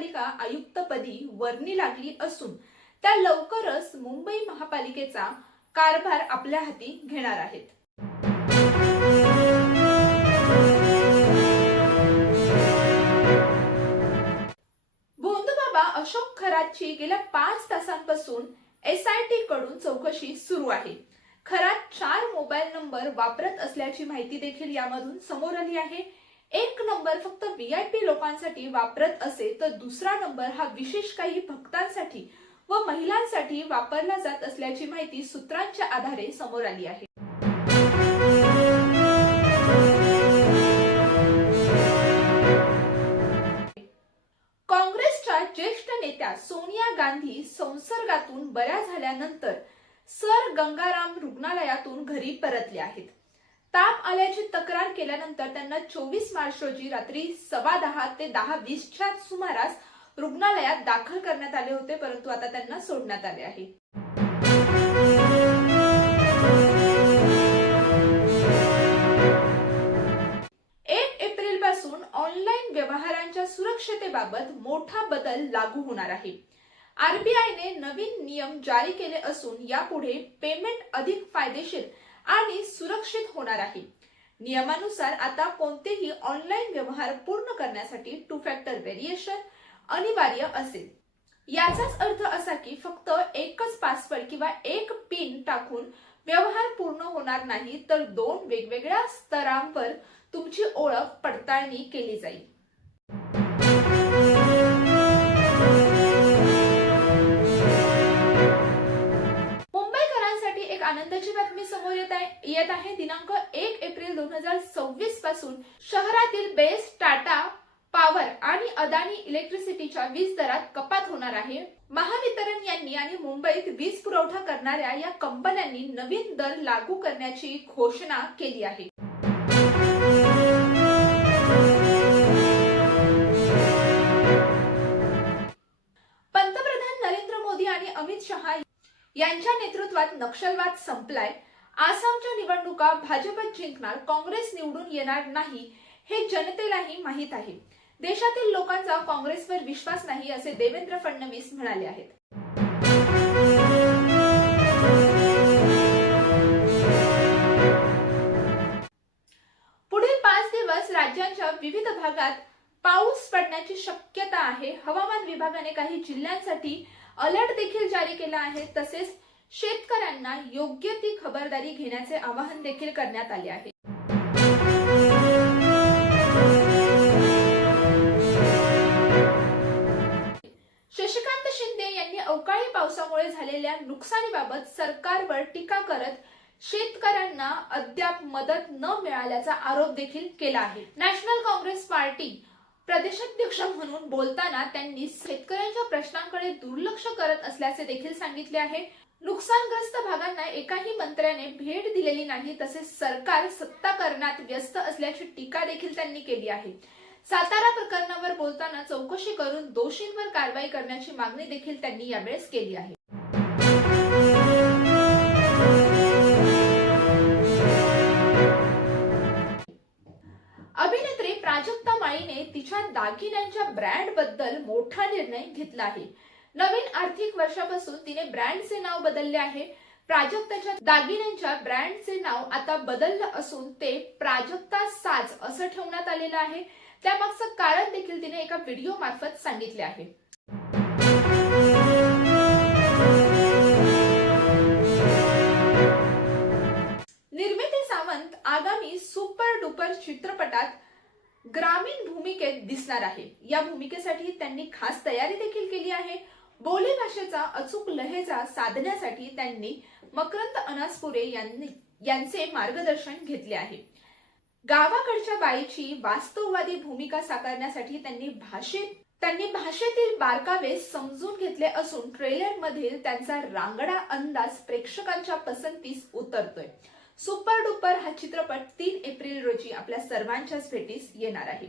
महापालिका आयुक्तपदी वर्णी लागली असून त्या लवकरच मुंबई महापालिकेचा कारभार आपल्या हाती घेणार आहेत। भोंदूबाबा अशोक खरातची गेल्या 5 तासांपासून SIT कडून चौकशी सुरू आहे। खरात 4 मोबाईल नंबर वापरत असल्याची माहिती देखील यामधून समोर आली आहे। एक नंबर फक्त VIP लोकांसाठी वापरत असे तर दुसरा नंबर हा विशेष काही भक्तांसाठी व महिलांसाठी वापरला जात असल्याची माहिती सूत्रांच्या आधारे समोर आली आहे। 'काँग्रेसच्या ज्येष्ठ नेत्या सोनिया गांधी संसर्गातून बऱ्या झाल्यानंतर सर गंगाराम रुग्णालयातून घरी परतले आहेत। ताप आल्याची तक्रार केल्यानंतर त्यांना 24 मार्च रोजी रात्री 10:15 ते 10:20 च्या सुमारास रुग्णालयात दाखल करण्यात आले होते, परंतु आता त्यांना सोडण्यात आले आहे। पासून ऑनलाईन व्यवहारांच्या सुरक्षतेबाबत मोठा बदल लागू होणार आहे। RBI ने नवीन नियम जारी केले असून यापुढे पेमेंट अधिक फायदेशीर आणि सुरक्षित होणार आहे। नियमानुसार आता कोणतेही ऑनलाईन व्यवहार पूर्ण करण्यासाठी 2 फॅक्टर व्हेरिएशन अनिवार्य असेल। याचाच अर्थ असा की फक्त एकच पासवर्ड किंवा एक पिन टाकून व्यवहार पूर्ण होणार नाही, तर 2 वेगवेगळ्या स्तरांवर तुमची ओळख पडताळणी केली जाईल। मुंबईकरांसाठी एक आनंदाची बातमी समोर येत आहे। दिनांक 1 एप्रिल 2026 पासून शहरातील बेस्ट, टाटा पॉवर आणि अदानी इलेक्ट्रिसिटीच्या वीज दरात कपात होणार आहे। महावितरण यांनी आणि मुंबईत वीज पुरवठा करणाऱ्या या कंपन्यांनी नवीन दर लागू करण्याची घोषणा केली आहे। पंतप्रधान नरेंद्र मोदी आणि अमित शहा यांच्या नेतृत्वात नक्षलवाद संपलाय। आसामच्या निवडणुका भाजपच जिंकणार, काँग्रेस निवडून येणार नाही हे जनतेलाही माहीत आहे। देशातील लोकांचा काँग्रेसवर विश्वास नाही असे देवेंद्र फडणवीस म्हणाले आहेत। पुढील 5 दिवस राज्याच्या विविध भागात पाऊस पडण्याची शक्यता आहे। हवामान विभागाने काही जिल्ह्यांसाठी अलर्ट देखील जारी केला आहे। तसेच शेतकऱ्यांना योग्य ती खबरदारी घेण्याचे आवाहन देखील करण्यात आले आहे। शशिकांत शिंदे यांनी अवकाळी पावसामुळे झालेल्या नुकसानीबाबत सरकारवर टीका करत शेतकऱ्यांना अद्याप मदत न मिळाल्याचा आरोप देखील केला आहे। नॅशनल काँग्रेस पार्टी प्रदेशाध्यक्ष म्हणून बोलताना त्यांनी शेतकऱ्यांच्या प्रश्नांकडे दुर्लक्ष करत असल्याचे देखील सांगितले आहे। नुकसानग्रस्त भागांना एकाही मंत्र्याने भेट दिलेली नाही, तसेच सरकार सत्ता करण्यात व्यस्त असल्याची टीका देखील त्यांनी केली आहे। सातारा प्रकरणावर बोलताना चौकशी करून दोषींवर कारवाई करण्याची मागणी देखील त्यांनी यावेळेस केली आहे। अभिनेत्री प्राजक्ता माळीने तिच्या दागिन्यांच्या ब्रँड बद्दल मोठा निर्णय घेतला आहे। नवीन आर्थिक वर्षापासून तिने ब्रँडचे नाव बदलले आहे। प्राजक्ताच्या दागिन्यांच्या ब्रँडचे नाव आता बदललं असून ते प्राजक्ता साज असं ठेवण्यात आलेलं आहे। त्यामागचं कारण देखील तिने एका व्हिडिओ मार्फत सांगितले आहे। निर्मिती सावंत आगामी सुपर डुपर चित्रपटात ग्रामीण भूमिकेत दिसणार आहे। या भूमिकेसाठी त्यांनी खास तयारी देखील केली आहे। बोली भाषेचा अचूक लहेजा साधण्यासाठी त्यांनी मकरंद अनासपुरे यांचे मार्गदर्शन घेतले आहे। गावाकडच्या बाईची वास्तववादी भूमिका साकारण्यासाठी त्यांनी भाषेतील बारकावे समजून घेतले असून ट्रेलर मधील त्यांचा रांगडा अंदाज प्रेक्षकांच्या पसंतीस उतरतोय। सुपर डुपर हा चित्रपट 3 एप्रिल रोजी आपल्या सर्वांच्याच भेटीस येणार आहे।